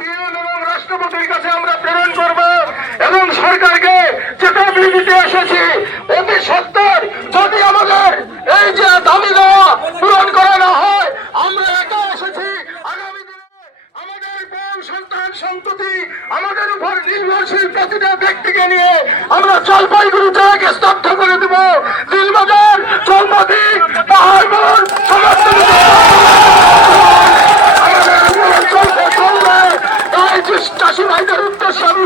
PM রাষ্ট্রপতির কাছে আমরা প্রেরণ করব এবং সরকারকে চেতাবনী দিতে এসেছি, অতি সত্তর যদি আমাদের এই যে দাবি দেওয়া পূরণ করা না হয়, আমরা একা এসেছি। আমাদের উপর নির্ভরশীল প্রতিটা ব্যক্তিকে নিয়ে আমরা জলপাইগুড়ি জেলাকে স্তব্ধ করে দেব। দিলবাজার চৌমাদি পাহাড় সমস্ত কিছু আমাদের আন্দোলন চলতে চলবে এই যে চাষি ভাইদের উদ্দেশ্যে আমি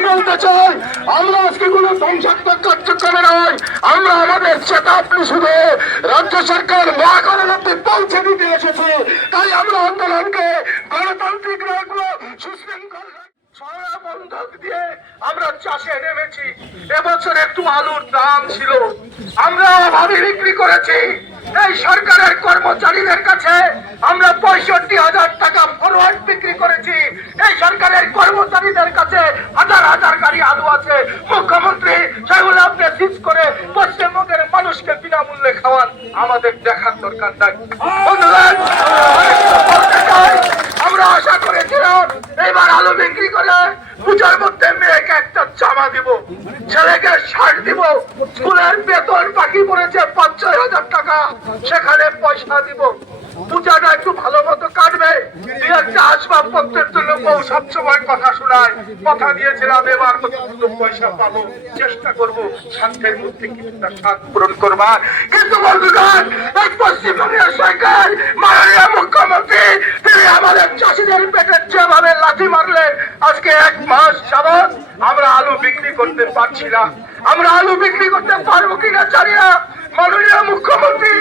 দিয়ে আমরা চাষে নেমেছি। এবছর একটু আলুর দাম ছিল। আমরা অভাবে বিক্রি করেছি। এই সরকারের কর্মচারীদের কাছে আমরা পঁয়ষট্টি হাজার টাকা ফরওয়ার্ড বিক্রি করেছি এই সরকারের কর্মচারীদের কাছে হাজার হাজার গাড়ি আলু আছে মুখ্যমন্ত্রী সেগুলো আপনি সিজ করে পশ্চিমবঙ্গের মানুষকে বিনামূল্যে খাওয়ান, আমাদের দেখার দরকার নাই। আমরা আশা করেছিলাম এবার আলু বিক্রি করে পূজার মধ্যে মেয়েকে একটা জামা দিব, ছেলেকে শার্ট দিব, স্কুলের বেতন বাকি পড়েছে পাঁচ ছয় হাজার টাকা, সেখানে পয়সা দিব। পূজাটা একটু ভালো মতো কাটবে, দুই একটা আসবাবপত্রের জন্য বউ সবসময় শোনায় কথা দিয়েছিলাম, এবার পয়সা পাবো? চেষ্টা করব শান্তির মধ্যে পূরণ করবার। কিন্তু পশ্চিমবঙ্গের সরকার, মাননীয় মুখ্যমন্ত্রী, তিনি আমাদের চাষিদের পেটে যেভাবে লাথি মারলেন, আজকে এক মাস যাবৎ আমরা আলু বিক্রি করতে পারছি না। আমরা আলু বিক্রি করতে পারব কিনা জানি না। মাননীয় মুখ্যমন্ত্রী